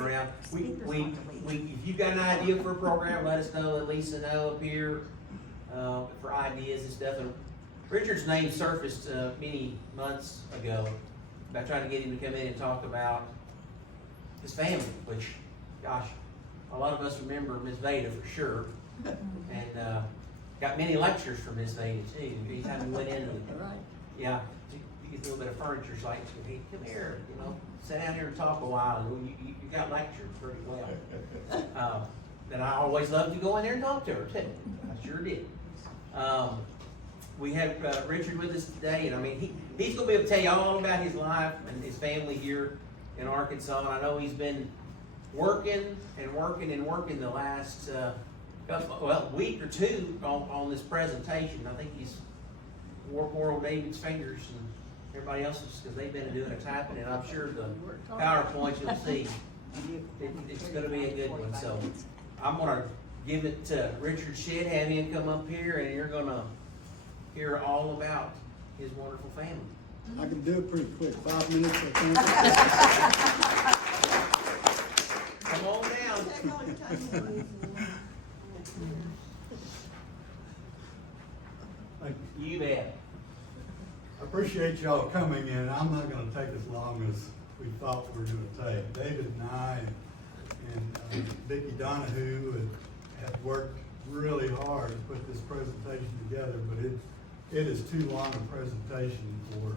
around. If you've got an idea for a program, let us know, let Lisa know up here, for ideas and stuff. And Richard's name surfaced, many months ago about trying to get him to come in and talk about his family, which, gosh, a lot of us remember Miss Vada for sure. And, got many lectures from Miss Vada too. Anytime we went in, yeah, you get a little bit of furniture, it's like, hey, come here, sit down here and talk a while, and you got lectured pretty well. And I always loved to go in there and talk to her too. I sure did. We have Richard with us today, and I mean, he's gonna be able to tell you all about his life and his family here in Arkansas. And I know he's been working the last week or two on this presentation. I think he's wore poor old David's fingers and everybody else's, because they've been doing a typing, and I'm sure the PowerPoint you'll see, it's gonna be a good one. So I'm gonna give it to Richard Shed, have him come up here, and you're gonna hear all about his wonderful family. I can do it pretty quick, 5 minutes, I think. Come on down. You bet. I appreciate y'all coming in. I'm not gonna take as long as we thought we were gonna take. David and I and Vicki Donahue have worked really hard to put this presentation together, but it is too long a presentation for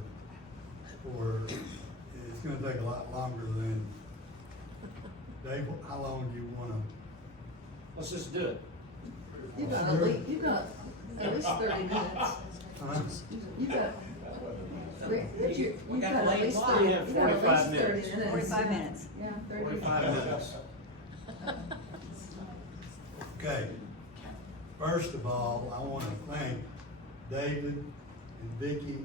it's gonna take a lot longer than, Dave, how long do you wanna? Let's just do it. You got at least 30 minutes. Huh? You got, Richard, you got at least late 30, We have 45 minutes. 45 minutes. Yeah, 30 45 minutes. minutes. Okay, first of all, I want to thank David and Vicki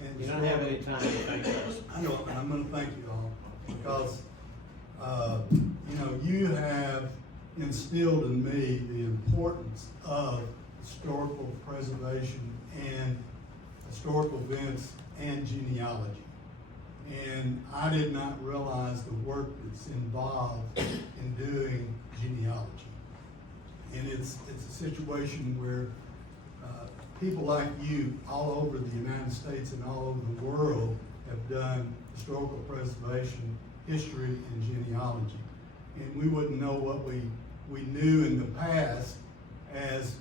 and. You don't have any time to thank us. I know, and I'm gonna thank you all, because, you have instilled in me the importance of historical preservation and historical events and genealogy. And I did not realize the work that's involved in doing genealogy. And it's a situation where people like you all over the United States and all over the world have done historical preservation, history, and genealogy. And we wouldn't know what we knew in the past as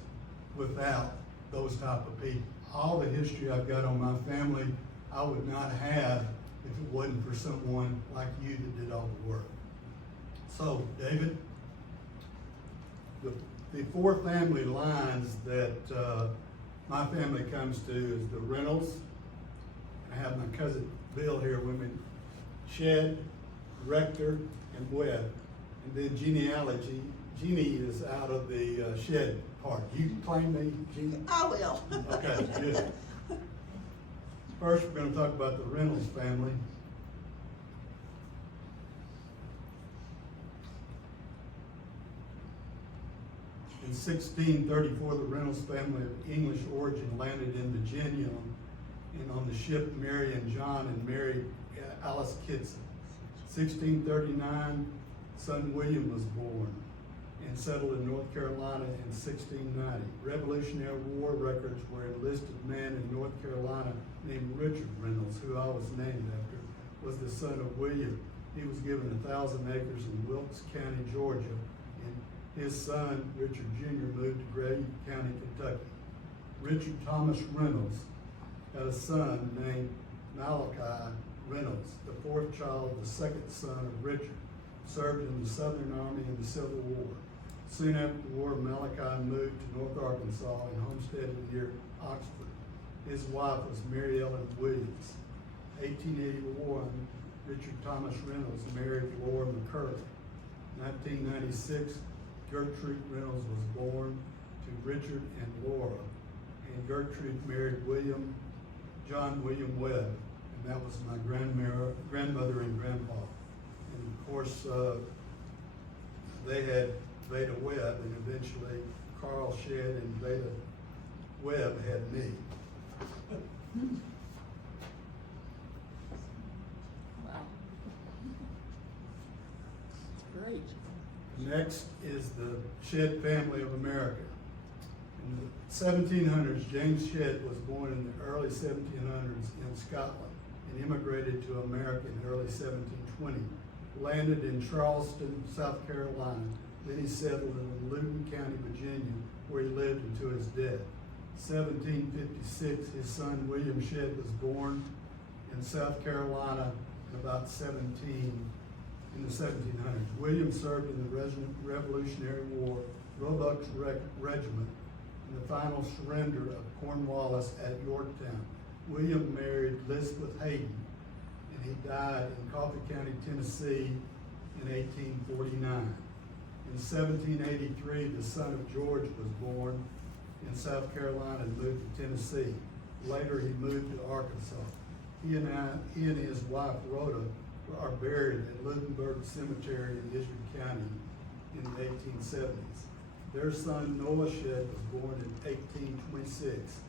without those type of people. All the history I've got on my family, I would not have if it wasn't for someone like you that did all the work. So, David, the four family lines that my family comes to is the Reynolds. I have my cousin Bill here with me, Shed, Rector, and Webb. And then genealogy, Jeannie is out of the Shed part. You claim me, Jeannie? I will. Okay, good. First, we're going to talk about the Reynolds family. In 1634, the Reynolds family of English origin landed in Virginia and on the ship Mary and John and married Alice Kitson. 1639, son William was born and settled in North Carolina in 1690. Revolutionary War records were enlisted man in North Carolina named Richard Reynolds, who I was named after, was the son of William. He was given 1,000 acres in Wilkes County, Georgia, and his son, Richard Jr., moved to Gray County, Kentucky. Richard Thomas Reynolds had a son named Malachi Reynolds, the fourth child, the second son of Richard, served in the Southern Army in the Civil War. Soon after the war, Malachi moved to North Arkansas and homesteaded near Oxford. His wife was Mary Ellen Williams. 1881, Richard Thomas Reynolds married Laura McCurry. 1996, Gertrude Reynolds was born to Richard and Laura, and Gertrude married John William Webb, and that was my grandmother and grandpa. And of course, they had Vada Webb, and eventually Carl Shed and Vada Webb had me. Wow. Great. Next is the Shed family of America. In the 1700s, James Shed was born in the early 1700s in Scotland and immigrated to America in early 1720. Landed in Charleston, South Carolina. Then he settled in Loudoun County, Virginia, where he lived until his death. 1756, his son William Shed was born in South Carolina in about in the 1700s. William served in the Revolutionary War, Roebuck's Regiment, in the final surrender of Cornwallis at Yorktown. William married Elizabeth Hayden, and he died in Coffee County, Tennessee in 1849. In 1783, the son of George was born in South Carolina and moved to Tennessee. Later, he moved to Arkansas. He and his wife, Rhoda, are buried at Ludenberg Cemetery in Isham County in the 1870s. Their son, Noah Shed, was born in 1826,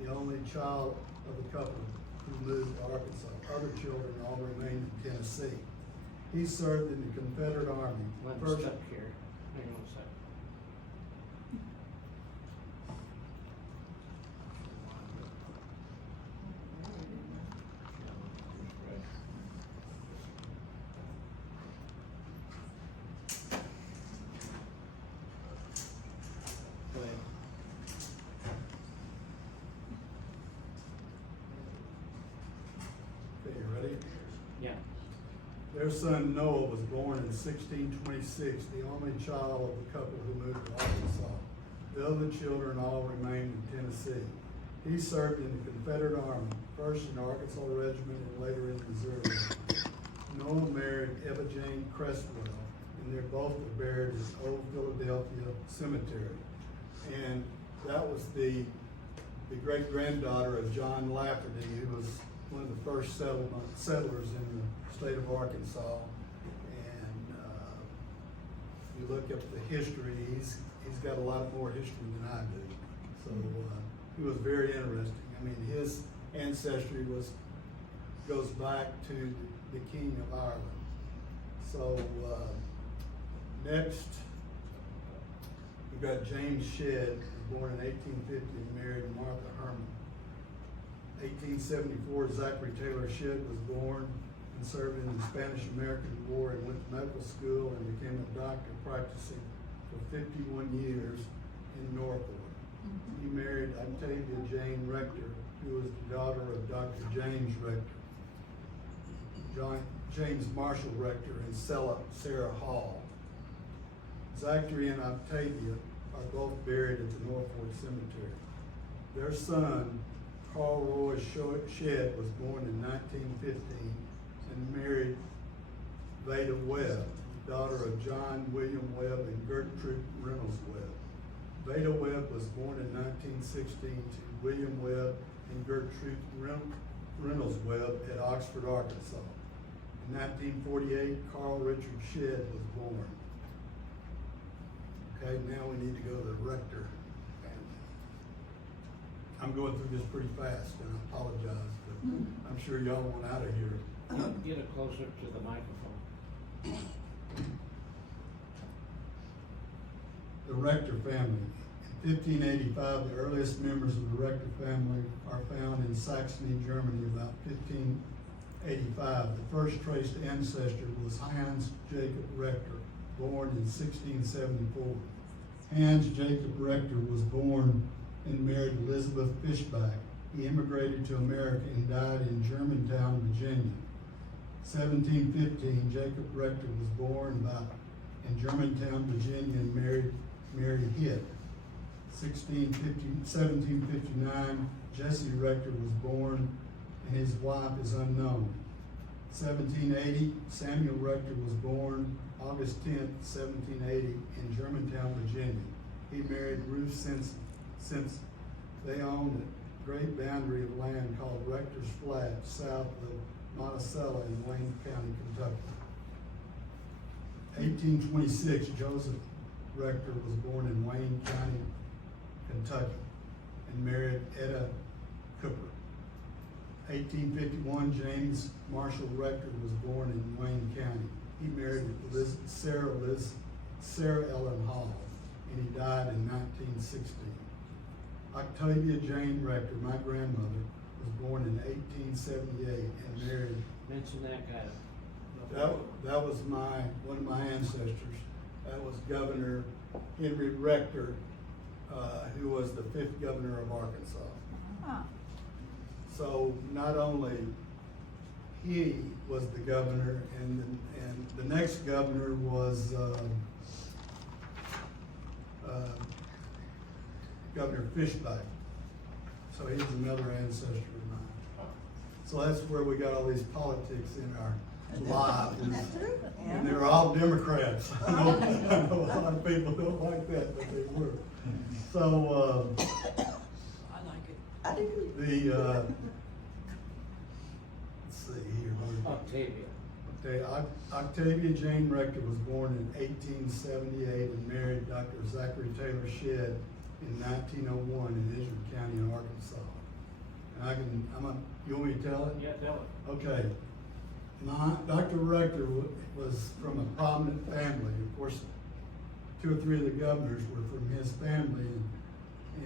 the only child of the couple who moved to Arkansas. Other children all remained in Tennessee. He served in the Confederate Army. One First, step here. Hang on a second. Go ahead. okay, you ready? Yeah. Their son Noah was born in 1626, the only child of the couple who moved to Arkansas. The other children all remained in Tennessee. He served in the Confederate Army, first in the Arkansas Regiment and later in Missouri. Noah married Eva Jane Cresswell, and they're both buried at Old Philadelphia Cemetery. And that was the great-granddaughter of John Lafferty, who was one of the first settlers in the state of Arkansas. And you look up the history, he's got a lot more history than I do. So he was very interesting. I mean, his ancestry goes back to the King of Ireland. So next, we've got James Shed, born in 1850 and married Martha Herman. 1874, Zachary Taylor Shed was born and served in the Spanish-American War and went to medical school and became a doctor practicing for 51 years in Northwood. He married Octavia Jane Rector, who was the daughter of Dr. James Rector, James Marshall Rector, and Sarah Hall. Zachary and Octavia are both buried at the Northwood Cemetery. Their son, Carl Roy Shed, was born in 1915 and married Vada Webb, daughter of John William Webb and Gertrude Reynolds Webb. Vada Webb was born in 1916 to William Webb and Gertrude Reynolds Webb at Oxford, Arkansas. In 1948, Carl Richard Shed was born. Okay, now we need to go to the Rector family. I'm going through this pretty fast, and I apologize, but I'm sure y'all want out of here. Get it closer to the microphone. The Rector family. In 1585, the earliest members of the Rector family are found in Saxony, Germany, about 1585. The first traced ancestor was Hans Jacob Rector, born in 1674. Hans Jacob Rector was born and married Elizabeth Fishback. He immigrated to America and died in Germantown, Virginia. 1715, Jacob Rector was born in Germantown, Virginia, and married Mary Hitt. 1759, Jesse Rector was born, and his wife is unknown. 1780, Samuel Rector was born August 10th, 1780, in Germantown, Virginia. He married Ruth Simpson. They owned a great boundary of land called Rector's Flat, south of Monticello in Wayne County, Kentucky. 1826, Joseph Rector was born in Wayne County, Kentucky, and married Etta Cooper. 1851, James Marshall Rector was born in Wayne County. he married Sarah Ellen Hall, and he died in 1916. Octavia Jane Rector, my grandmother, was born in 1878 and married. Mention that guy. That was one of my ancestors. That was Governor Henry Rector, who was the 5th governor of Arkansas. Huh. So not only he was the governor, and the next governor was Governor Fishback. So he's another ancestor of mine. So that's where we got all these politics in our lives. Isn't that true? And they were all Democrats. I know a lot of people don't like that, but they were. So, I like it. I do. Let's see here. Octavia. Okay, Octavia Jane Rector was born in 1878 and married Dr. Zachary Taylor Shed in 1901 in Israel County in Arkansas. And you want me to tell it? Yeah, tell it. Okay. Dr. Rector was from a prominent family. Of course, 2 or 3 of the governors were from his family.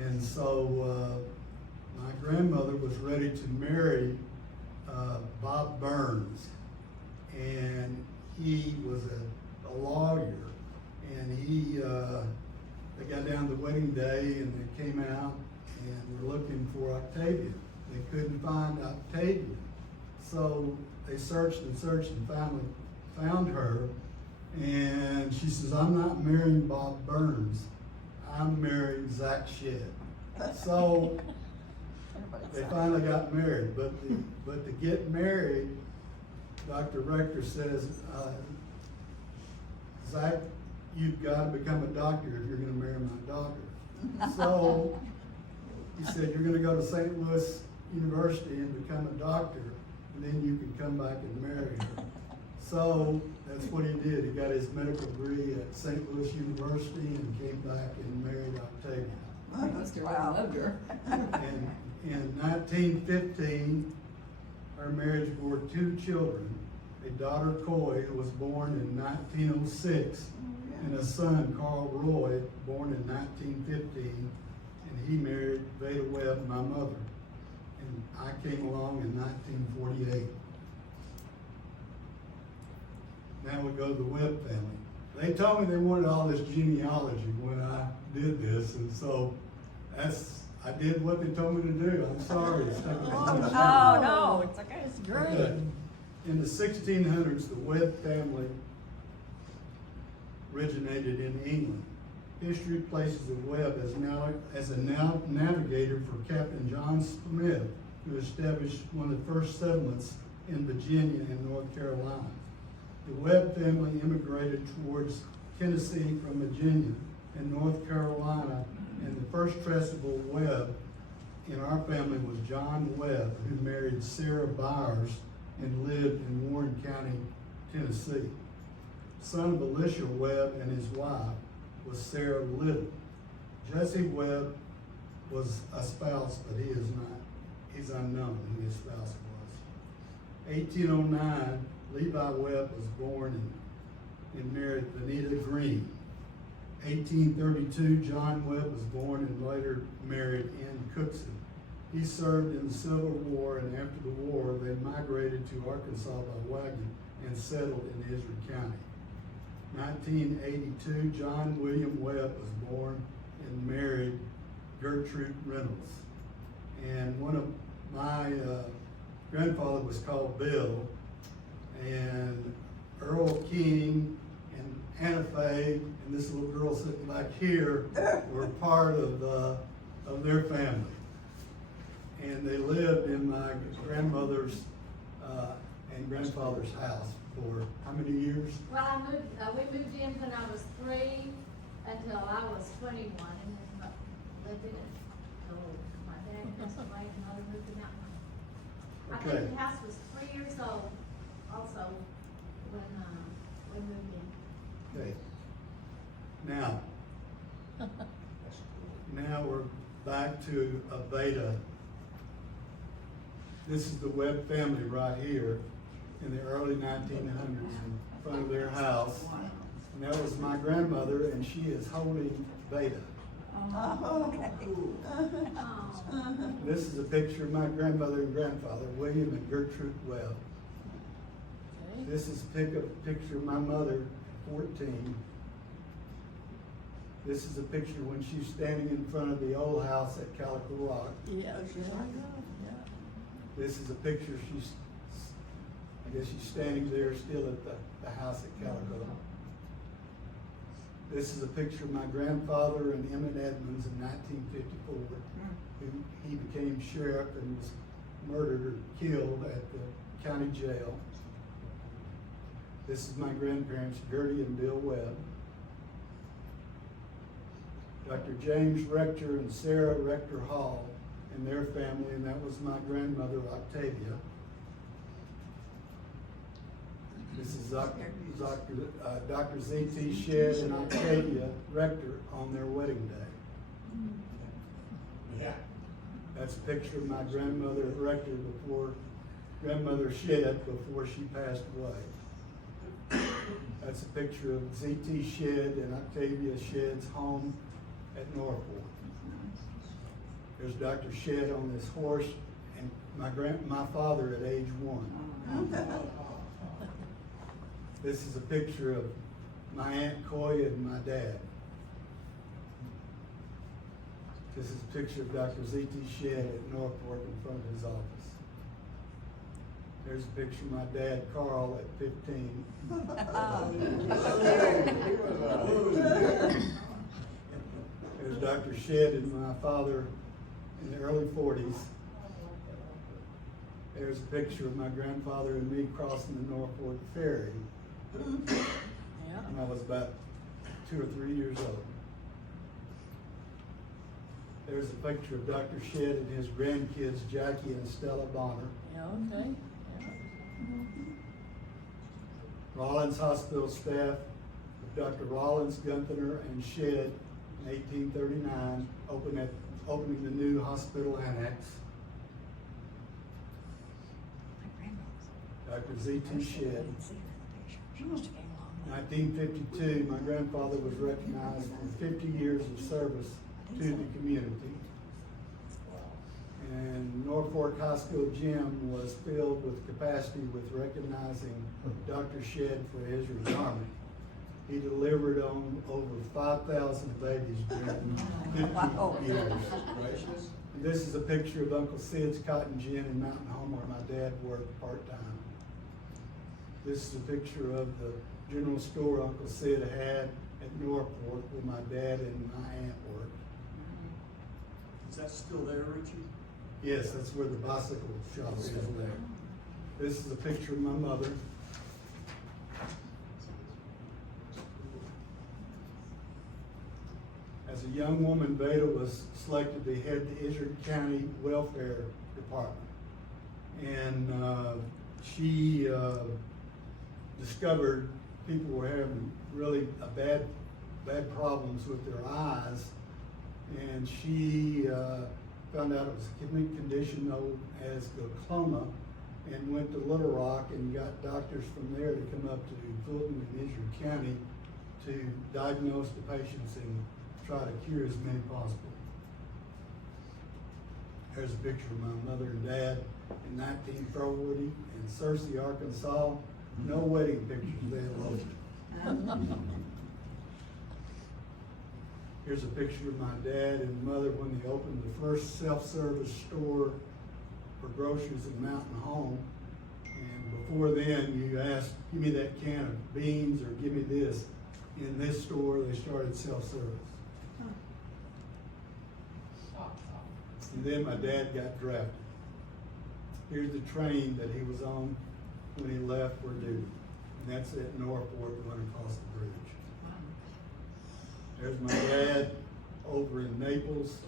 And so my grandmother was ready to marry Bob Burns. And he was a lawyer. And they got down to the wedding day and they came out and were looking for Octavia. They couldn't find Octavia. So they searched and finally found her. And she says, I'm not marrying Bob Burns. I'm marrying Zach Shed. So they finally got married. But to get married, Dr. Rector says, Zach, you've got to become a doctor if you're going to marry my daughter. So he said, you're going to go to St. Louis University and become a doctor, and then you can come back and marry her. So that's what he did. He got his medical degree at St. Louis University and came back and married Octavia. I must have loved her. And in 1915, her marriage bore 2 children, a daughter Coy, who was born in 1906, and a son, Carl Roy, born in 1915, and he married Vada Webb, my mother. And I came along in 1948. Now we go to the Webb family. They told me they wanted all this genealogy when I did this, and so I did what they told me to do. I'm sorry. It's taking a long time. Oh, no, it's okay. It's great. Okay. In the 1600s, the Webb family originated in England. History places the Webb as a navigator for Captain John Smith, who established one of the first settlements in Virginia and North Carolina. The Webb family immigrated towards Tennessee from Virginia and North Carolina, and the first traceable Webb in our family was John Webb, who married Sarah Byers and lived in Warren County, Tennessee. Son of Elisha Webb and his wife was Sarah Little. Jesse Webb was a spouse, but he is not. He's unknown who his spouse was. 1809, Levi Webb was born and married Benita Green. 1832, John Webb was born and later married Ann Cookson. He served in the Civil War, and after the war, they migrated to Arkansas by wagon and settled in Israel County. 1982, John William Webb was born and married Gertrude Reynolds. And one of my grandfather was called Bill, and Earl King and Hannah Faye and this little girl sitting back here were part of their family. And they lived in my grandmother's and grandfather's house for how many years? Well, we moved in when I was 3 until I was 21, and then lived in it till my dad passed away and mother moved in out. I Okay. think the house was 3 years old also when we moved in. Okay. Now we're back to Vada. This is the Webb family right here. in the early 1900s in front of their house. And that was my grandmother, and she is holding Vada. This is a picture of my grandmother and grandfather, William and Gertrude Webb. This is a picture of my mother, 14. This is a picture when she's standing in front of the old house at Calico Rock. Yeah, sure. This is a picture, I guess she's standing there still at the house at Calico. This is a picture of my grandfather and Emmett Edmonds in 1954. He became sheriff and was murdered or killed at the county jail. This is my grandparents, Gertie and Bill Webb. Dr. James Rector and Sarah Rector Hall and their family, and that was my grandmother, Octavia. This is Dr. Z.T. Shed and Octavia Rector on their wedding day. Yeah. That's a picture of my grandmother Rector grandmother Shed before she passed away. That's a picture of Z.T. Shed and Octavia Shed's home at Norfolk. There's Dr. Shed on this horse and my father at age 1. This is a picture of my Aunt Coy and my dad. This is a picture of Dr. Z.T. Shed at Norfolk in front of his office. There's a picture of my dad, Carl, at 15. There's Dr. Shed and my father in the early 40s. There's a picture of my grandfather and me crossing the Norfolk Ferry when I was about 2 or 3 years old. There's a picture of Dr. Shed and his grandkids, Jackie and Stella Bonner. Rollins Hospital staff with Dr. Rollins, Gunther, and Shed in 1839, opening the new hospital annex. Dr. Z.T. Shed. 1952, my grandfather was recognized for 50 years of service to the community. And Norfolk High School gym was filled with capacity with recognizing Dr. Shed for his retirement. He delivered on over 5,000 babies during 50 years. And this is a picture of Uncle Sid's Cotton Gin in Mountain Home where my dad worked part-time. This is a picture of the general store Uncle Sid had at Norfolk where my dad and my aunt worked. Is that still there, Richie? Yes, that's where the bicycle shop is there. This is a picture of my mother. As a young woman, Vada was selected to head the Izard County Welfare Department. And she discovered people were having really bad problems with their eyes. And she found out it was a kidney condition known as glaucoma, and went to Little Rock and got doctors from there to come up to Fulton and Izard County to diagnose the patients and try to cure as many possible. There's a picture of my mother and dad in 1940 in Searcy, Arkansas. No wedding pictures, they eloped. Here's a picture of my dad and mother when they opened the first self-service store for groceries in Mountain Home. And before then, you asked, give me that can of beans or give me this. In this store, they started self-service. And then my dad got drafted. Here's the train that he was on when he left for duty. And that's at Norfolk going across the bridge. There's my dad over in Naples,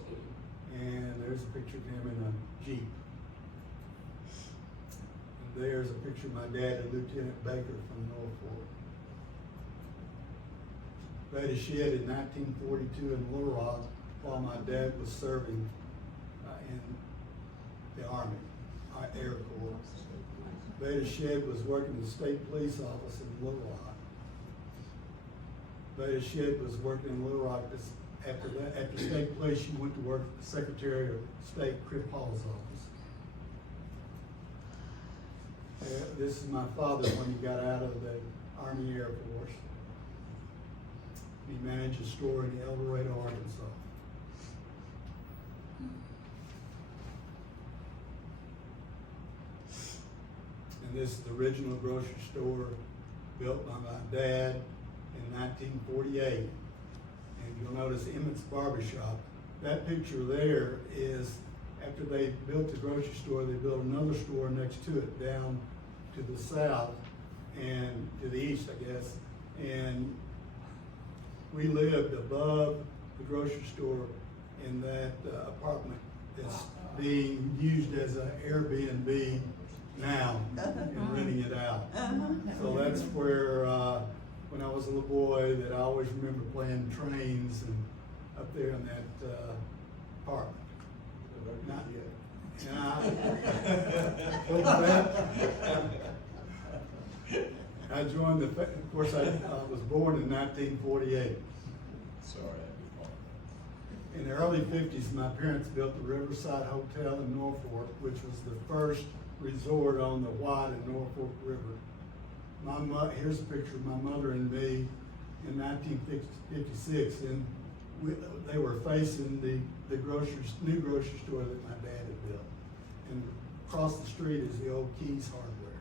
and there's a picture of him in a Jeep. And there's a picture of my dad and Lieutenant Baker from Norfolk. Vada Shed in 1942 in Little Rock while my dad was serving in the Army, Air Corps. Vada Shed was working the state police office in Little Rock. Vada Shed was working in Little Rock. After state police, she went to work at the Secretary of State Crip Hall's office. This is my father when he got out of the Army Air Force. He managed a store in El Dorado, Arkansas. And this is the original grocery store built by my dad in 1948. And you'll notice Emmett's Barbershop. That picture there is after they built the grocery store, they built another store next to it down to the south and to the east, I guess. And we lived above the grocery store in that apartment that's being used as an Airbnb now and renting it out. So that's where, when I was a little boy, that I always remember playing trains and up there in that apartment. Not yet. I joined of course, I was born in 1948. Sorry. In the early 50s, my parents built the Riverside Hotel in Norfolk, which was the first resort on the Wada and Norfolk River. Here's a picture of my mother and me in 1956, and they were facing the new grocery store that my dad had built. And across the street is the old Keys Hardware.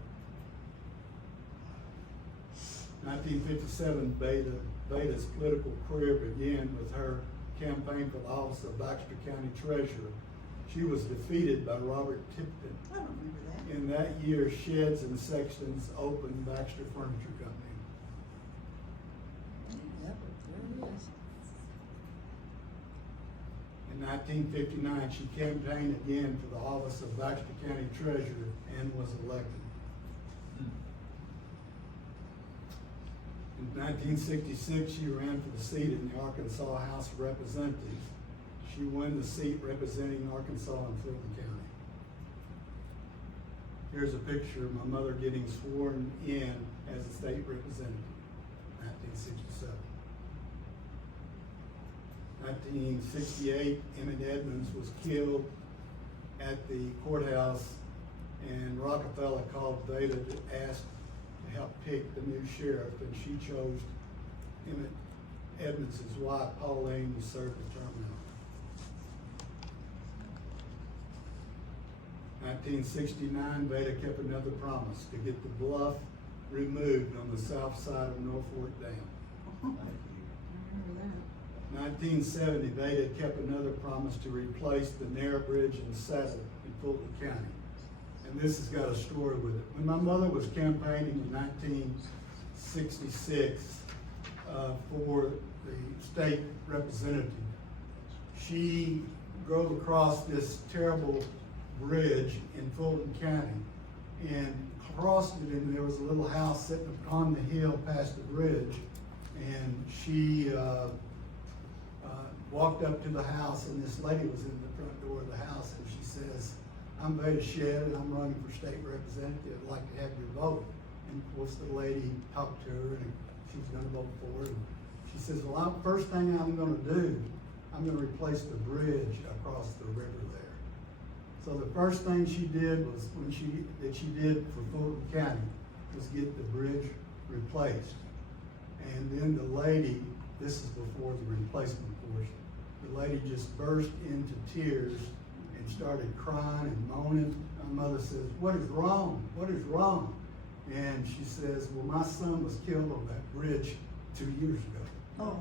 1957, Vada's political career began with her campaign for the office of Baxter County Treasurer. She was defeated by Robert Tipton. I don't remember that. In that year, Sheds and Sextons opened Baxter Furniture Company. Yep, there it is. In 1959, she campaigned again for the office of Baxter County Treasurer and was elected. In 1966, she ran for the seat in the Arkansas House of Representatives. She won the seat representing Arkansas and Fulton County. Here's a picture of my mother getting sworn in as a state representative, 1967. 1968, Emmett Edmonds was killed at the courthouse, and Rockefeller called Vada to ask to help pick the new sheriff, and she chose Emmett Edmonds' wife, Pauline, to serve the term out. 1969, Vada kept another promise to get the bluff removed on the south side of Norfolk Dam. I remember that. 1970, Vada kept another promise to replace the narrow bridge and saddle in Fulton County. And this has got a story with it. When my mother was campaigning in 1966 for the state representative, she drove across this terrible bridge in Fulton County and crossed it, and there was a little house sitting on the hill past the bridge, and she walked up to the house, and this lady was in the front door of the house, and she says, "I'm Vada Shed, and I'm running for state representative. I'd like to have your vote." And of course, the lady talked to her, and she was gonna vote for her. And she says, "Well, first thing I'm gonna do, I'm gonna replace the bridge across the river there." So the first thing she did was, that she did for Fulton County, was get the bridge replaced. And then the lady, this is before the replacement portion, the lady just burst into tears and started crying and moaning. My mother says, "What is wrong? What is wrong?" And she says, "Well, my son was killed on that bridge 2 years ago." Oh.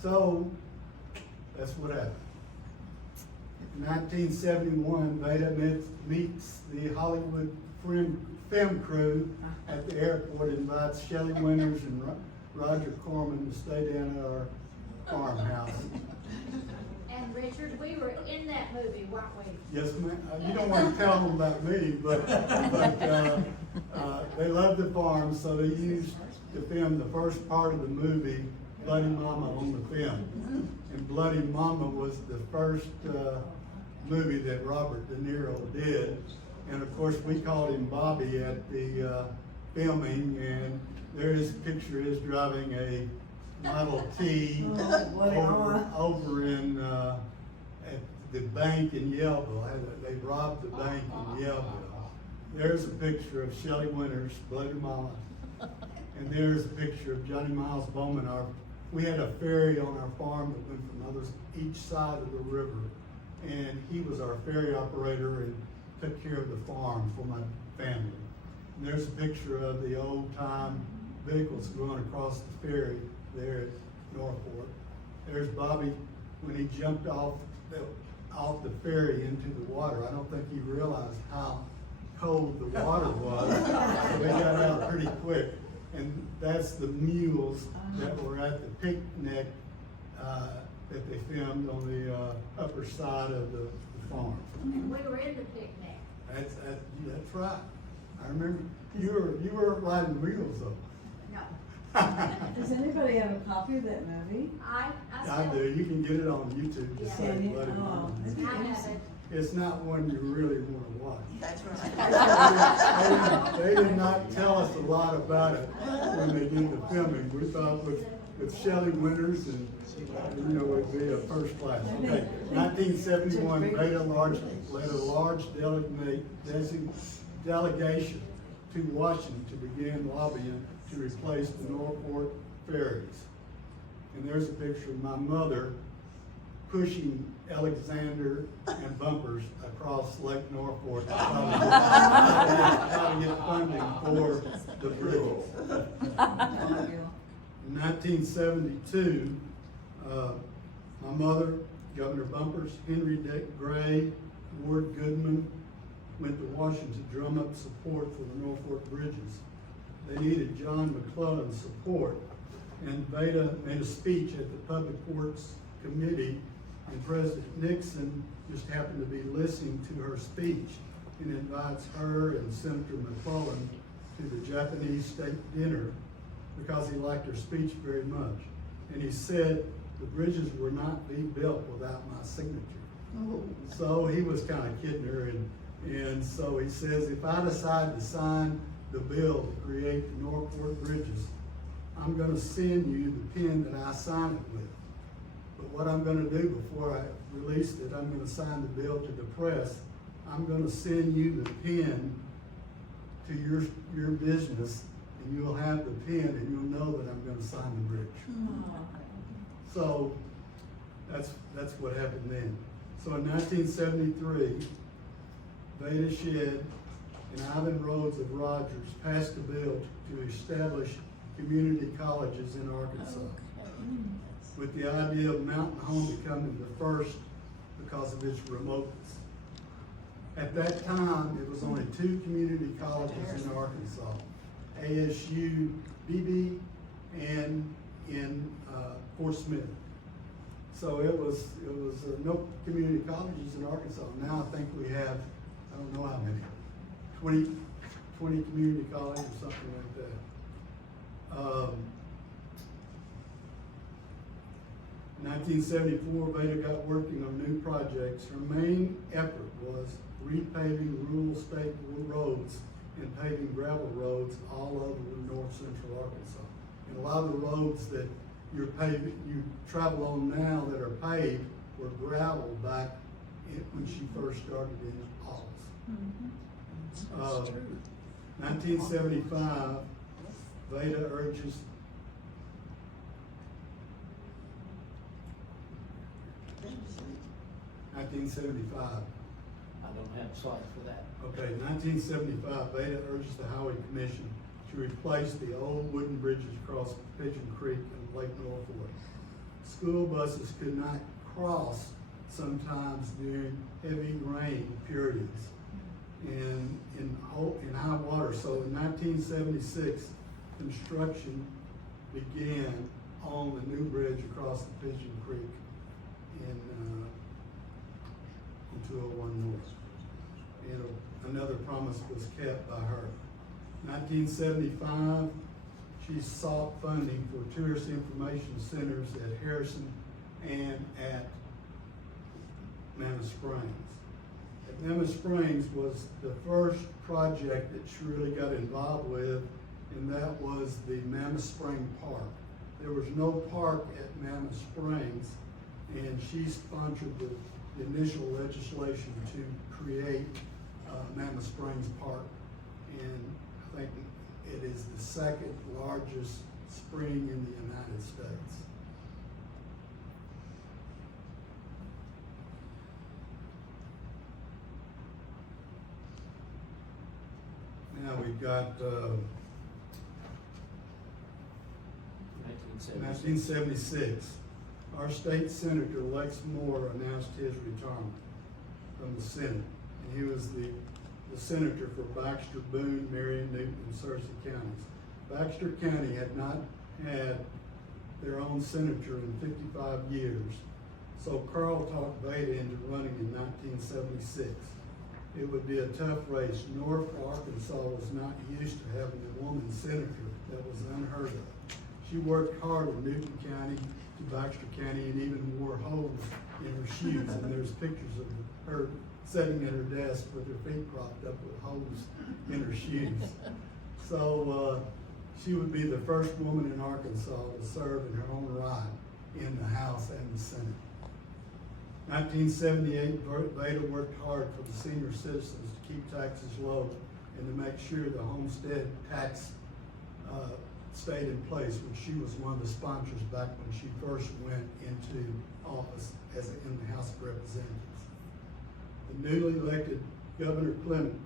So, that's what happened. In 1971, Vada meets the Hollywood film crew at the airport, invites Shelley Winters and Roger Corman to stay down at our farmhouse. And Richard, we were in that movie, weren't we? Yes, ma'am. You don't want to tell them about me, but they loved the farm, so they used to film the first part of the movie, Bloody Mama, on the film. And Bloody Mama was the first movie that Robert De Niro did, And of course, we called him Bobby at the filming, and there his picture is driving a Model T over in, at the bank in Yellville. They robbed the bank in Yellville. There's a picture of Shelley Winters, Bloody Mama. And there's a picture of Johnny Miles Bowman. We had a ferry on our farm that went from each side of the river. And he was our ferry operator and took care of the farm for my family. And there's a picture of the old time vehicles going across the ferry there at Norfolk. There's Bobby when he jumped off the ferry into the water. I don't think he realized how cold the water was. They got out pretty quick. And that's the mules that were at the picnic that they filmed on the upper side of the farm. And we were in the picnic. That's right. I remember you were riding wheels though. No, Does anybody have a copy of that movie? I I do. You can get it on YouTube. Just Yeah. like Can you? Bloody Oh, Mama. that'd be I have awesome. it. It's not one you really want to watch. That's right. They did not tell us a lot about it when they did the filming. We thought with Shelley Winters and, you know, it'd be a first class. Okay, 1971, Vada led a large delegation to Washington to begin lobbying to replace the Norfolk ferries. And there's a picture of my mother pushing Alexander and bumpers across Lake Norfolk to try to get funding for the bridges. In 1972, my mother, Governor Bumpers, Henry Dick Gray, Ward Goodman went to Washington to drum up support for the Norfolk bridges. They needed John McClellan's support, and Vada made a speech at the Public Works Committee, and President Nixon just happened to be listening to her speech and invites her and Senator McClellan to the Japanese state dinner because he liked her speech very much. And he said the bridges were not being built without my signature. So he was kind of kidding her, and so he says, if I decide to sign the bill to create the Norfolk bridges, I'm gonna send you the pen that I sign it with. But what I'm gonna do before I release it, I'm gonna sign the bill to the press. I'm gonna send you the pen to your business, and you'll have the pen and you'll know that I'm gonna sign the bridge. So that's what happened then. So in 1973, Vada Shed and Ivan Rhodes of Rogers passed a bill to establish community colleges in Arkansas, with the idea of Mountain Home becoming the first because of its remoteness. At that time, it was only 2 community colleges in Arkansas, ASU BB and in Fort Smith. So it was no community colleges in Arkansas. Now I think we have, I don't know how many, 20 community colleges or something like that. 1974, Vada got working on new projects. Her main effort was repaving rural state roads and paving gravel roads all over north central Arkansas. And a lot of the roads that you travel on now that are paved were gravel back when she first started in office. 1975, Vada urges 1975. I don't have slides for that. Okay, 1975, Vada urges the Highway Commission to replace the old wooden bridges across Pigeon Creek and Lake Norfolk. School buses could not cross sometimes during heavy rain periods and in high water. So in 1976, construction began on the new bridge across the Pigeon Creek in 201 North. And another promise was kept by her. 1975, she sought funding for tourist information centers at Harrison and at Mammoth Springs. at Mammoth Springs was the first project that she really got involved with, and that was the Mammoth Spring Park. There was no park at Mammoth Springs, and she sponsored the initial legislation to create Mammoth Springs Park. And I think it is the second largest spring in the United States. Now we've got 1976. Our state senator, Lex Moore, announced his retirement from the Senate. And he was the senator for Baxter, Boone, Marion, Newton, and Searcy counties. Baxter County had not had their own senator in 55 years. So Carl talked Vada into running in 1976. It would be a tough race. North Arkansas was not used to having a woman senator. That was unheard of. She worked hard in Newton County to Baxter County and even wore holes in her shoes. And there's pictures of her sitting at her desk with her feet propped up with holes in her shoes. So she would be the first woman in Arkansas to serve in her own right in the House and the Senate. 1978, Vada worked hard for the senior citizens to keep taxes low and to make sure the homestead tax stayed in place, which she was one of the sponsors back when she first went into office in the House of Representatives. The newly elected Governor Clinton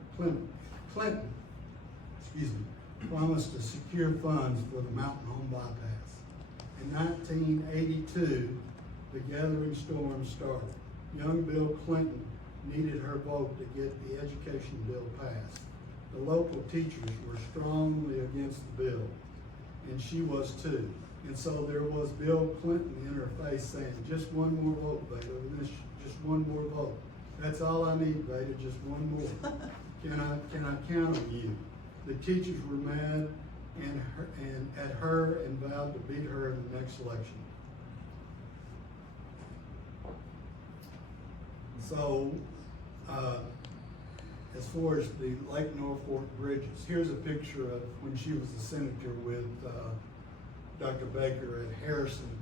promised to secure funds for the Mountain Home Bypass. In 1982, the gathering storm started. Young Bill Clinton needed her vote to get the education bill passed. The local teachers were strongly against the bill, and she was too. And so there was Bill Clinton in her face saying, just one more vote, Vada, just one more vote. That's all I need, Vada, just one more. Can I count on you? The teachers were mad at her and vowed to beat her in the next election. So, as far as the Lake Norfolk bridges, here's a picture of when she was a senator with Dr. Baker at Harrison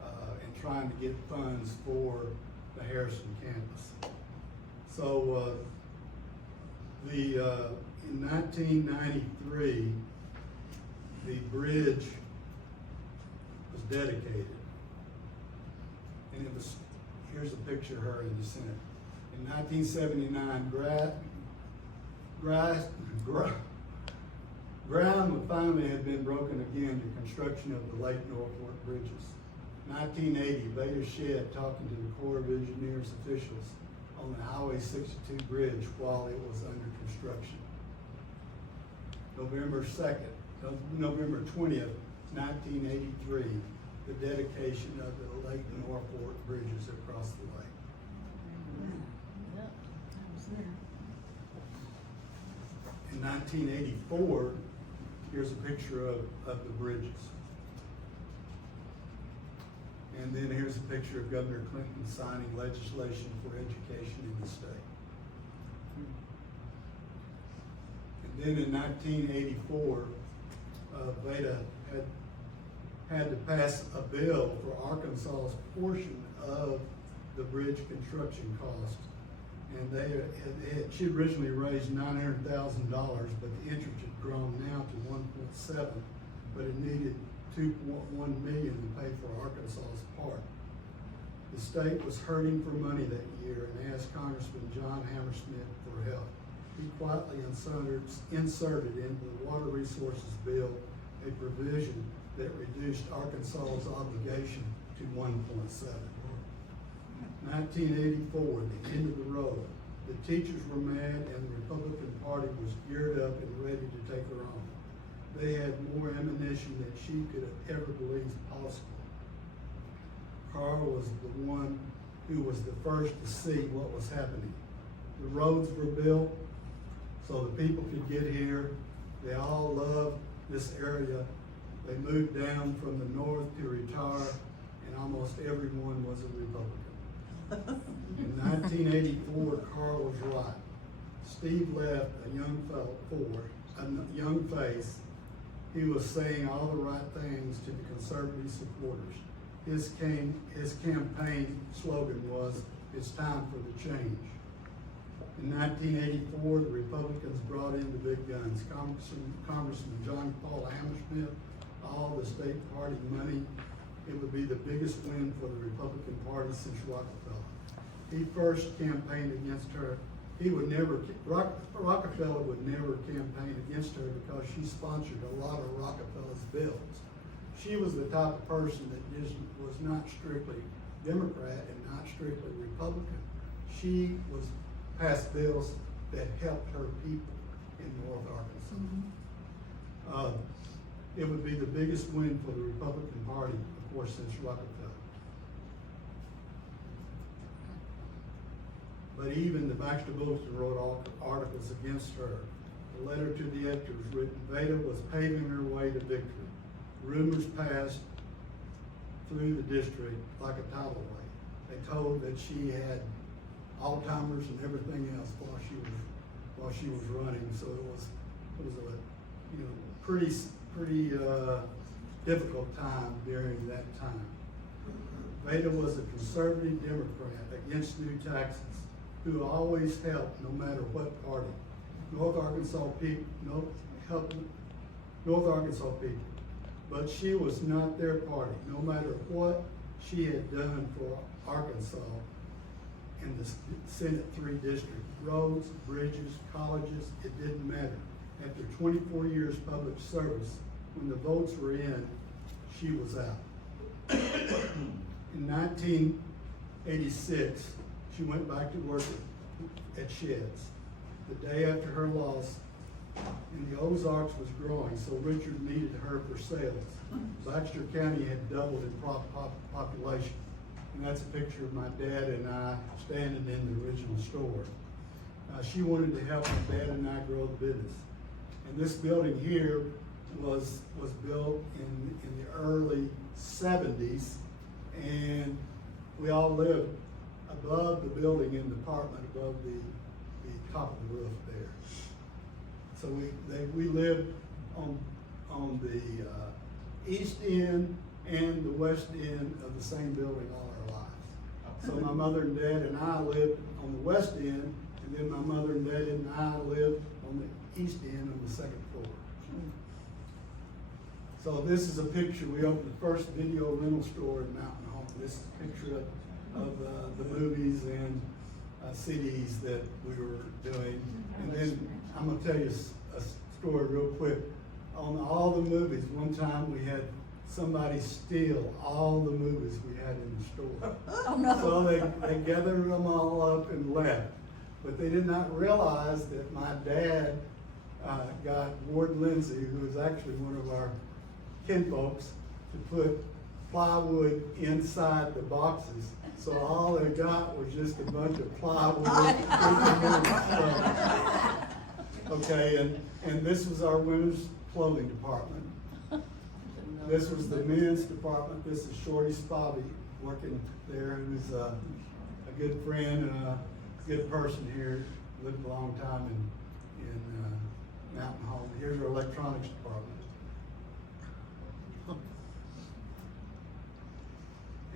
and trying to get funds for the Harrison campus. So, in 1993, the bridge was dedicated, and it was. Here's a picture of her in the Senate. In 1979, ground finally had been broken again to construction of the Lake Norfolk bridges. 1980, Vada Shed talking to the Corps of Engineers officials on the Highway 62 bridge while it was under construction. November 20th, 1983, the dedication of the Lake Norfolk bridges across the lake. In 1984, here's a picture of the bridges. And then here's a picture of Governor Clinton signing legislation for education in the state. And then in 1984, Vada had to pass a bill for Arkansas's portion of the bridge construction cost. And she originally raised $900,000, but the interest had grown now to 1.7, but it needed 2.1 million to pay for Arkansas's part. The state was hurting for money that year and asked Congressman John Hammersmith for help. He quietly inserted into the Water Resources Bill a provision that reduced Arkansas's obligation to 1.7. 1984, the end of the road. The teachers were mad and the Republican Party was geared up and ready to take her on. They had more ammunition than she could have ever believed possible. Carl was the one who was the first to see what was happening. The roads were built so the people could get here. They all loved this area. They moved down from the north to retire, and almost everyone was a Republican. In 1984, Carl was right. Steve left a young face. He was saying all the right things to the conservative supporters. His campaign slogan was, "It's time for the change." In 1984, the Republicans brought in the big guns. Congressman John Paul Hammersmith, all the state party money. It would be the biggest win for the Republican Party since Rockefeller. He first campaigned against her. Rockefeller would never campaign against her because she sponsored a lot of Rockefeller's bills. She was the type of person that was not strictly Democrat and not strictly Republican. She was passed bills that helped her people in North Arkansas. It would be the biggest win for the Republican Party, of course, since Rockefeller. But even the Baxter Bulletin wrote articles against her. A letter to the editor was written, Vada was paving her way to victory. Rumors passed through the district like a tidal wave. They told that she had Alzheimer's and everything else while she was running. So it was a pretty difficult time during that time. Vada was a conservative Democrat against new taxes, who always helped no matter what party. North Arkansas people helped North Arkansas people, but she was not their party. No matter what she had done for Arkansas in the Senate 3 district, roads, bridges, colleges, it didn't matter. After 24 years public service, when the votes were in, she was out. In 1986, she went back to work at Shed's. The day after her loss, and the Ozarks was growing, so Richard needed her for sales. Baxter County had doubled in population. And that's a picture of my dad and I standing in the original store. She wanted to help my dad and I grow the business. And this building here was built in the early 70s, and we all lived above the building in the apartment above the top of the roof there. So we lived on the east end and the west end of the same building all our lives. So my mother and dad and I lived on the west end, and then my mother and dad and I lived on the east end on the second floor. So this is a picture. We opened the first video rental store in Mountain Home. This is a picture of the movies and CDs that we were doing. And then I'm gonna tell you a story real quick. On all the movies, one time we had somebody steal all the movies we had in the store. Oh, no. So they gathered them all up and left. But they did not realize that my dad got Ward Lindsay, who is actually one of our kinfolks, to put plywood inside the boxes. So all they got was just a bunch of plywood. Okay, and this was our women's clothing department. This was the men's department. This is Shorty Spobby working there, who's a good friend and a good person here. Lived a long time in Mountain Home. Here's our electronics department.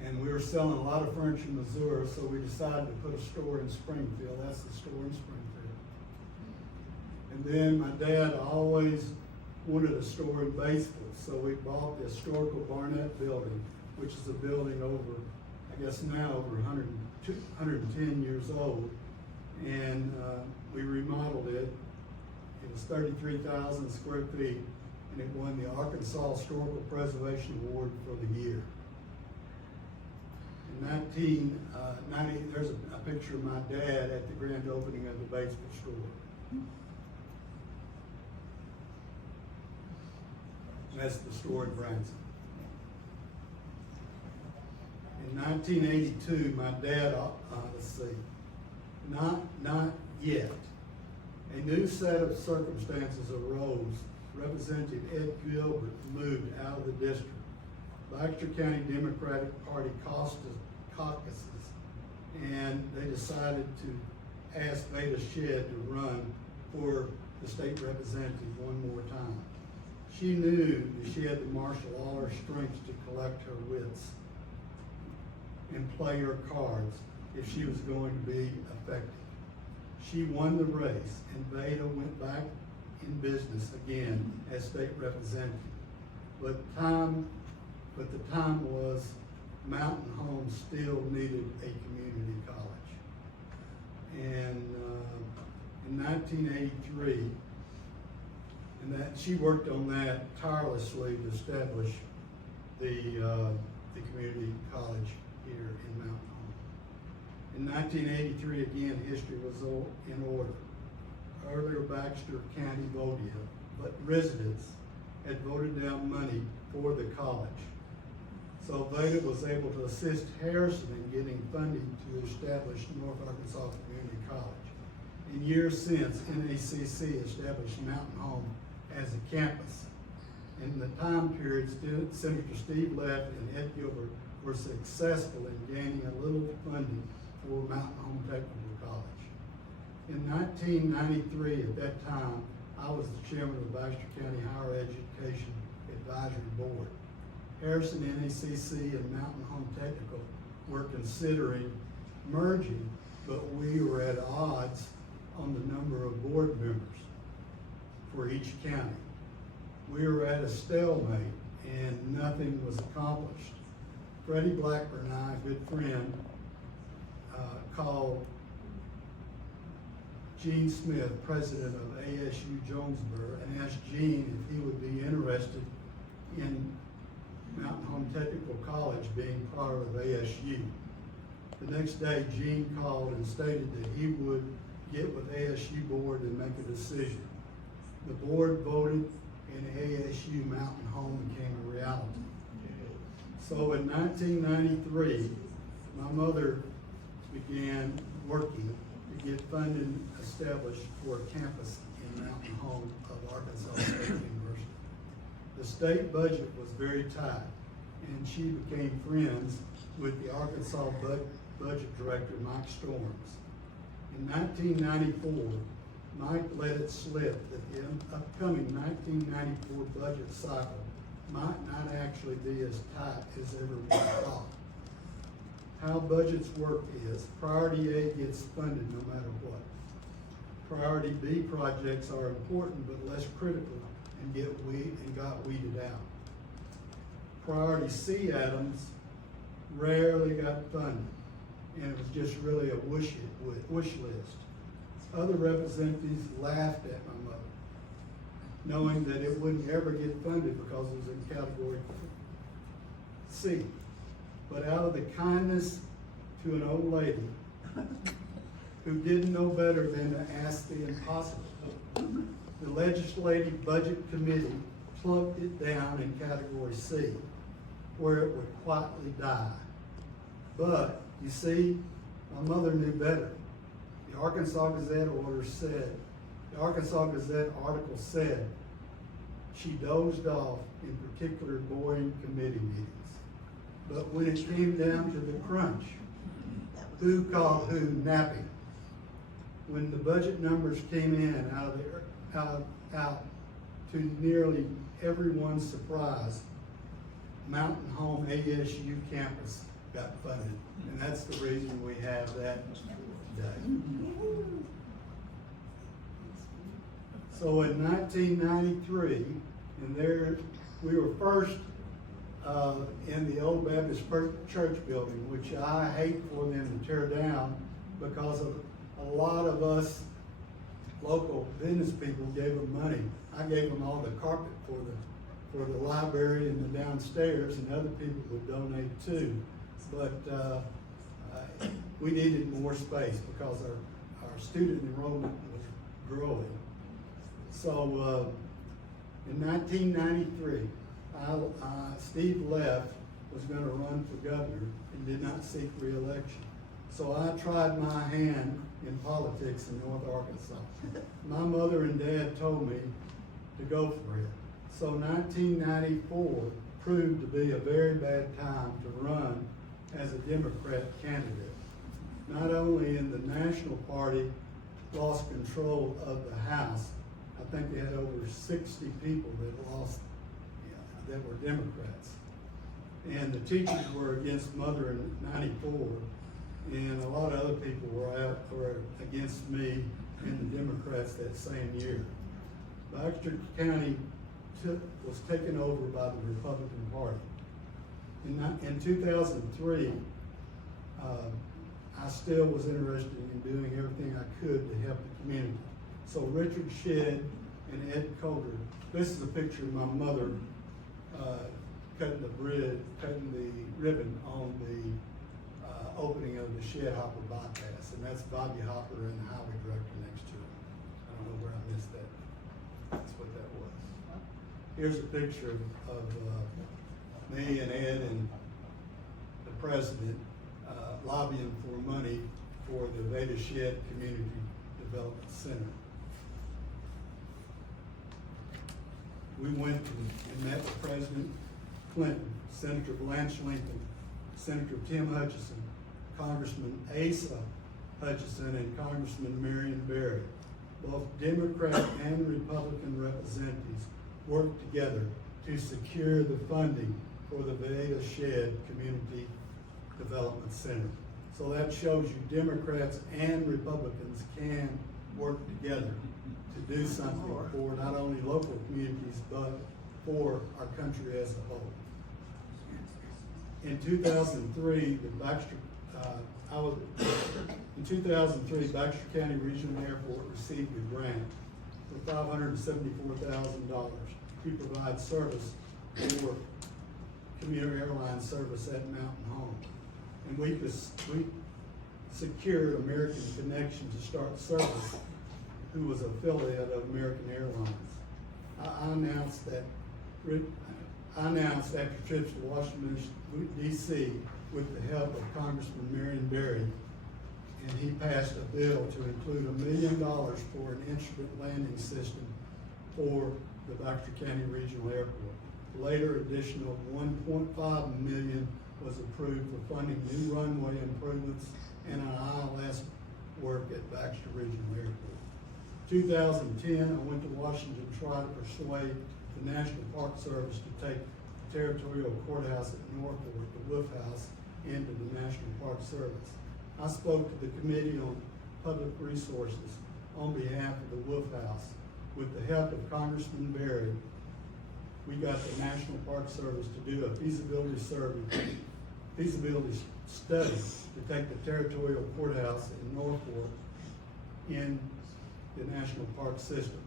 And we were selling a lot of furniture in Missouri, so we decided to put a store in Springfield. That's the store in Springfield. And then my dad always wanted a store in Batesville, so we bought the historical Barnett building, which is a building over, I guess now over 110 years old. And we remodeled it. It was 33,000 square feet, and it won the Arkansas Historical Preservation Award for the year. In 1990, there's a picture of my dad at the grand opening of the Batesville store. And that's the store in Branson. In 1982, my dad, let's see, not yet. A new set of circumstances arose. Representative Ed Gilbert moved out of the district. Baxter County Democratic Party caucuses and they decided to ask Vada Shed to run for the state representative one more time. She knew that she had to marshal all her strengths to collect her wits and play her cards if she was going to be effective. She won the race, and Vada went back in business again as state representative. But the time was Mountain Home still needed a community college. And in 1983, and that she worked on that tirelessly to establish the community college here in Mountain Home. In 1983, again, history was in order. Earlier Baxter County voted, but residents had voted down money for the college. So Vada was able to assist Harrison in getting funding to establish North Arkansas Community College. In years since, NACC established Mountain Home as a campus. In the time period, Senator Steve Leff and Ed Gilbert were successful in gaining a little funding for Mountain Home Technical College. In 1993, at that time, I was the chairman of the Baxter County Higher Education Advisory Board. Harrison, NACC, and Mountain Home Technical were considering merging, but we were at odds on the number of board members for each county. We were at a stalemate and nothing was accomplished. Freddie Blackburn and I, a good friend, called Gene Smith, president of ASU Jonesboro, and asked Gene if he would be interested in Mountain Home Technical College being part of ASU. The next day, Gene called and stated that he would get with ASU board and make a decision. The board voted and ASU Mountain Home became a reality. So in 1993, my mother began working to get funding established for a campus in Mountain Home of Arkansas State University. The state budget was very tight, and she became friends with the Arkansas budget director, Mike Storms. In 1994, Mike let it slip that the upcoming 1994 budget cycle might not actually be as tight as everyone thought. How budgets work is priority A gets funded no matter what. Priority B projects are important but less critical and got weeded out. Priority C items rarely got funded, and it was just really a wish list. Other representatives laughed at my mother, knowing that it wouldn't ever get funded because it was in category C. But out of the kindness to an old lady who didn't know better than to ask the impossible, the Legislative Budget Committee plunked it down in category C, where it would quietly die. But, you see, my mother knew better. The Arkansas Gazette article said she dozed off in particular boring committee meetings. But when it came down to the crunch, who called who napping? When the budget numbers came in out to nearly everyone's surprise, Mountain Home ASU campus got funded. And that's the reason we have that today. So in 1993, and there we were first in the Old Baptist Church building, which I hate for them to tear down because of a lot of us local business people gave them money. I gave them all the carpet for the library and the downstairs, and other people would donate too. But we needed more space because our student enrollment was growing. So in 1993, Steve Leff was going to run for governor and did not seek re-election. So I tried my hand in politics in North Arkansas. My mother and dad told me to go for it. So 1994 proved to be a very bad time to run as a Democrat candidate. not only in the National Party lost control of the House, I think they had over 60 people that lost, that were Democrats. And the teachers were against Mother in '94, and a lot of other people were against me and the Democrats that same year. Baxter County was taken over by the Republican Party. In 2003, I still was interested in doing everything I could to help the community. So Richard Shed and Ed Coulter, this is a picture of my mother cutting the ribbon on the opening of the Shed Hopper bypass, and that's Bobby Hopper and the highway director next to him. I don't know where I missed that. That's what that was. Here's a picture of me and Ed and the president lobbying for money for the Vada Shed Community Development Center. We went and met with President Clinton, Senator Blanche Lincoln, Senator Tim Hutchison, Congressman Asa Hutchison, and Congressman Marion Barry. Both Democrat and Republican representatives worked together to secure the funding for the Vada Shed Community Development Center. So that shows you Democrats and Republicans can work together to do something for not only local communities, but for our country as a whole. In 2003, Baxter County Regional Airport received a grant for $574,000 to provide service for commuter airline service at Mountain Home. And we secured American Connection to start service, who was an affiliate of American Airlines. I announced after trips to Washington, D.C. with the help of Congressman Marion Barry, and he passed a bill to include $1 million for an instrument landing system for the Baxter County Regional Airport. Later, additional $1.5 million was approved for funding new runway improvements and an ILS work at Baxter Regional Airport. 2010, I went to Washington to try to persuade the National Park Service to take the territorial courthouse at Norfolk, the Wolf House, into the National Park Service. I spoke to the Committee on Public Resources on behalf of the Wolf House. With the help of Congressman Barry, we got the National Park Service to do a feasibility study to take the territorial courthouse in Norfolk in the National Park system.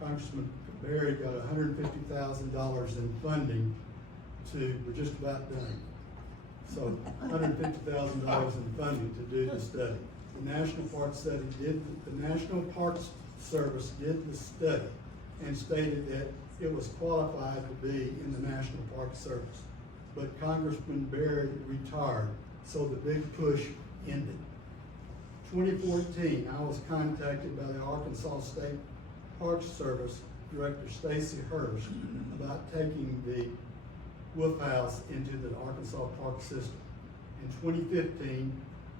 Congressman Barry got $150,000 in funding we're just about done. So $150,000 in funding to do the study. The National Park Service did the study and stated that it was qualified to be in the National Park Service. But Congressman Barry retired, so the big push ended. 2014, I was contacted by the Arkansas State Park Service Director Stacy Hurst about taking the Wolf House into the Arkansas Park System. In 2015,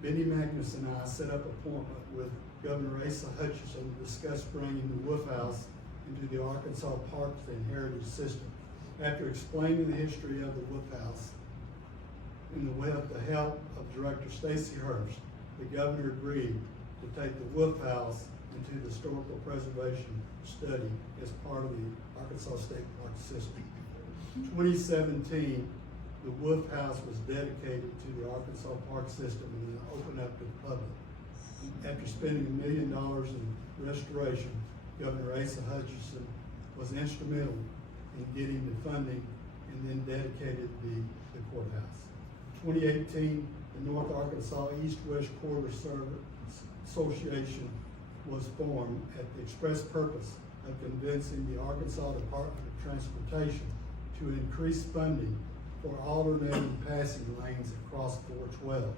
Benny Magnus and I set up an appointment with Governor Asa Hutchison to discuss bringing the Wolf House into the Arkansas Parks and Heritage System. After explaining the history of the Wolf House, and with the help of Director Stacy Hurst, the governor agreed to take the Wolf House into the historical preservation study as part of the Arkansas State Park System. 2017, the Wolf House was dedicated to the Arkansas Park System and then opened up to the public. After spending $1 million in restoration, Governor Asa Hutchison was instrumental in getting the funding and then dedicated the courthouse. 2018, the North Arkansas East-West Corridor Association was formed at the express purpose of convincing the Arkansas Department of Transportation to increase funding for alternating passing lanes across 412.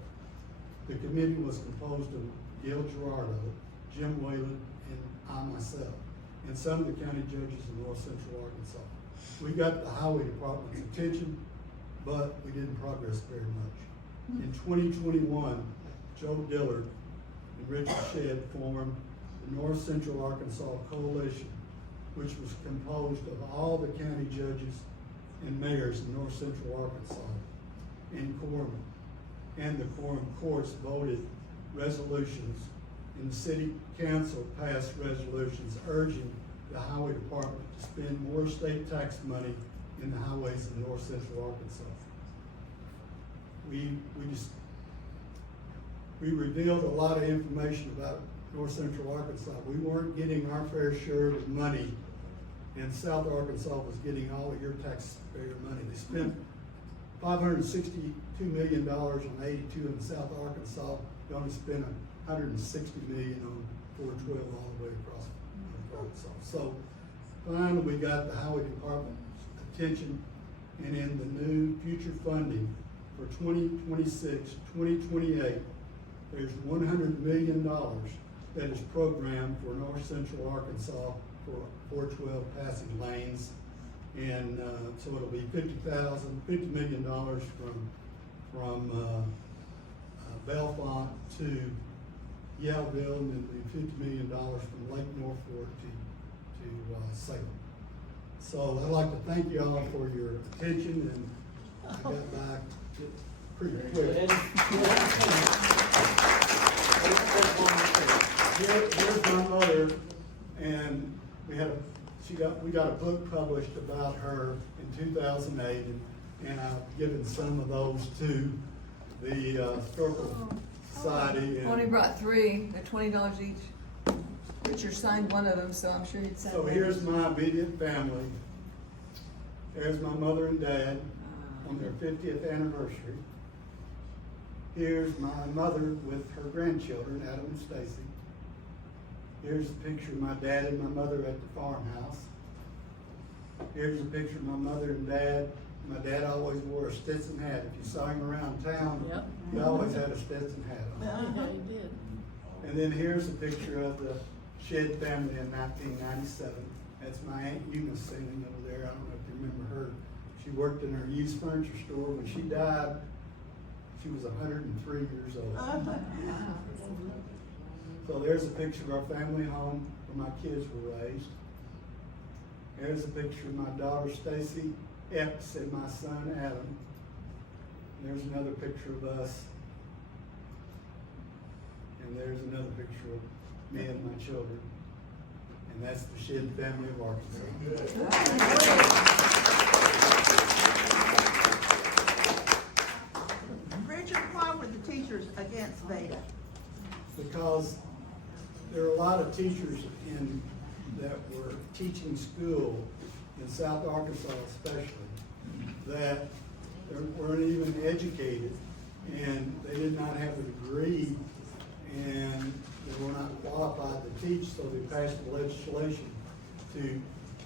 The committee was composed of Gil Gerardo, Jim Whalen, and I myself, and some of the county judges in North Central Arkansas. We got the highway department's attention, but we didn't progress very much. In 2021, Joe Dillard, and Richard Shed formed the North Central Arkansas Coalition, which was composed of all the county judges and mayors in North Central Arkansas and quorum. And the quorum courts voted resolutions, and the city council passed resolutions urging the highway department to spend more state tax money in the highways in North Central Arkansas. We revealed a lot of information about North Central Arkansas. We weren't getting our fair share of money, and South Arkansas was getting all of your taxpayer money. They spent $562 million on 82 in South Arkansas. They only spent $160 million on 412 all the way across Arkansas. So finally, we got the highway department's attention, and in the new future funding for 2026, 2028, there's $100 million that is programmed for North Central Arkansas for 412 passing lanes. And so it'll be $50 million from Bellefonte to Yellville, and then it'll be $50 million from Lake North Fork to Salem. So I'd like to thank you all for your attention, and I got back pretty quick. Here's my mother, and we got a book published about her in 2008, and I've given some of those to the Historical Society. And Only brought 3, they're $20 each. Richard signed one of them, so I'm sure he'd sign. so here's my immediate family. There's my mother and dad on their 50th anniversary. Here's my mother with her grandchildren, Adam and Stacy. Here's a picture of my dad and my mother at the farmhouse. Here's a picture of my mother and dad. My dad always wore a Stetson hat. If you saw him around town, Yep. he always had a Stetson hat on. Yeah, he did. And then here's a picture of the Shed family in 1997. That's my Aunt Eunice standing over there. I don't know if you remember her. She worked in her used furniture store. When she died, she was 103 years old. So there's a picture of our family home where my kids were raised. There's a picture of my daughter Stacy Epps and my son Adam. And there's another picture of us. And there's another picture of me and my children. And that's the Shed family of Arkansas. Richard, why were the teachers against Vada? Because there are a lot of teachers that were teaching school in South Arkansas especially, that they weren't even educated, and they did not have a degree, and they were not qualified to teach, so they passed legislation to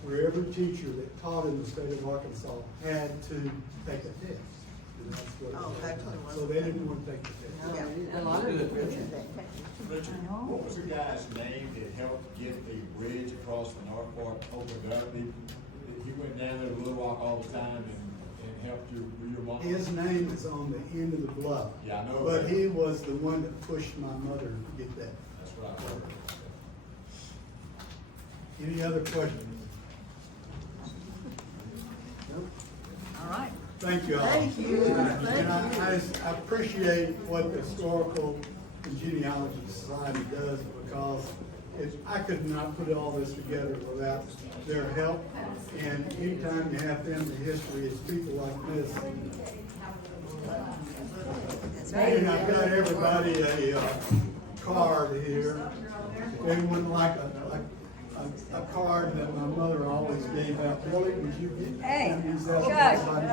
where every teacher that taught in the state of Arkansas had to take a test. And that's what it Oh, was. that's what it was. So they didn't want to take the test. Yeah. A lot of it, Richard. Richard, what was the guy's name that helped get the bridge across the North Fork opened up? He went down there to Little Rock all the time and helped your mom? His name is on the end of the bluff. Yeah, I know But that. he was the one that pushed my mother to get that. That's what I heard. Any other questions? Nope. All right. Thank you all. Thank you. And I appreciate what the Historical and Genealogy Society does, because I could not put all this together without their help. And anytime you have family history, it's people like this. And I've got everybody a card here. If anyone like a card that my mother always gave out. Billy, would you get? Hey, use that for Chuck. somebody?